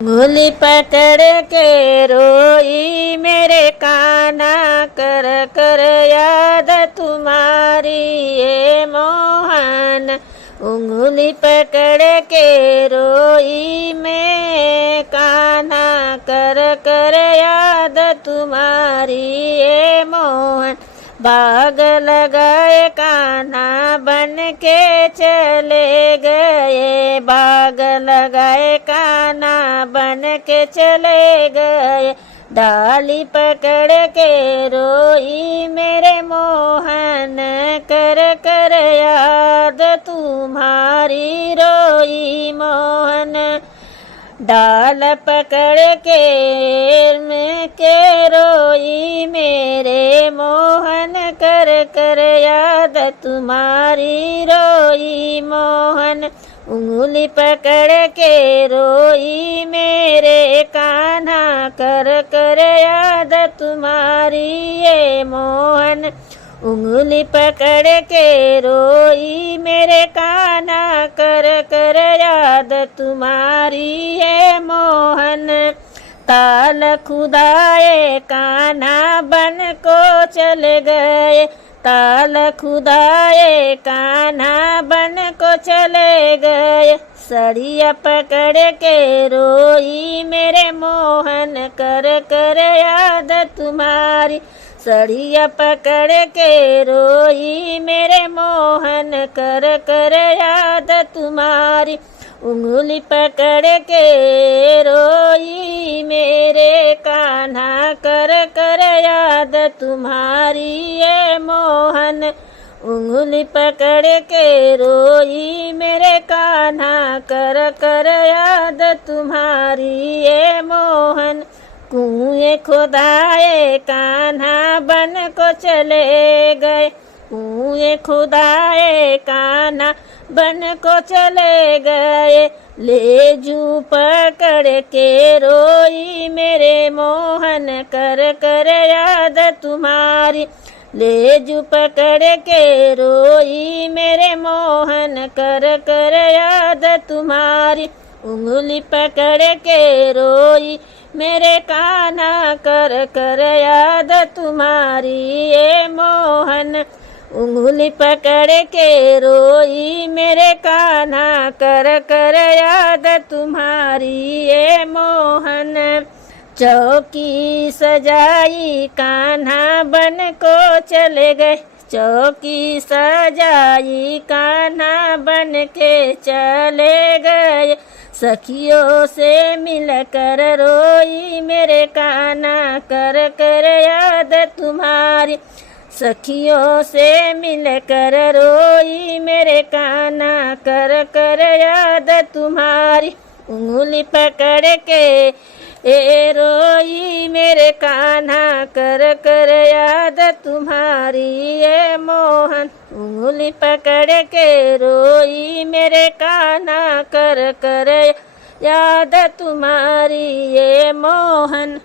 उंगली पकड़ के रोई मेरे कान्हा, कर कर याद तुम्हारी ये मोहन। उंगली पकड़ के रोई मैं कान्हा, कर कर याद तुम्हारी ये मोहन। बाग लगाए कान्हा बन के चले गए, बाग लगाए कान्हा बन के चले गए। डाली पकड़ के रोई मेरे मोहन, कर कर याद तुम्हारी रोई मोहन। डाल पकड़ के मैं के रोई मेरे मोहन, कर कर याद तुम्हारी रोई मोहन। उंगली पकड़ के रोई मेरे कान्हा, कर कर याद तुम्हारी ये मोहन। उंगली पकड़ के रोई मेरे कान्हा, कर कर याद तुम्हारी ये मोहन। ताल खुदाए कान्हा बन को चले गए, ताल खुदाए कान्हा बन को चले गए। सड़िया पकड़ के रोई मेरे मोहन, कर कर याद तुम्हारी। सड़िया पकड़ के रोई मेरे मोहन, कर कर याद तुम्हारी। उंगली पकड़ के रोई मेरे कान्हा, कर कर याद तुम्हारी ये मोहन। उंगली पकड़ के रोई मेरे कान्हा, कर कर याद तुम्हारी ये मोहन। कुएं खुदाए कान्हा बन को चले गए, कुएं खुदाए कान्हा बन को चले गए। लेजू पकड़ के रोई मेरे मोहन, कर कर याद तुम्हारी। लेजू पकड़ के रोई मेरे मोहन, कर कर याद तुम्हारी। उंगली पकड़ के रोई मेरे कान्हा, कर कर याद तुम्हारी ये मोहन। उंगली पकड़ के रोई मेरे कान्हा, कर कर याद तुम्हारी ये मोहन। चौकी सजाई कान्हा बन को चले गए, चौकी सजाई कान्हा बन के चले गए। सखियों से मिलकर रोई मेरे कान्हा, कर कर याद तुम्हारी। सखियों से मिलकर रोई मेरे कान्हा, कर कर याद तुम्हारी। उंगली पकड़ के रोई मेरे कान्हा, कर कर याद तुम्हारी ये मोहन। उंगली पकड़ के रोई मेरे कान्हा, कर कर याद तुम्हारी ये मोहन।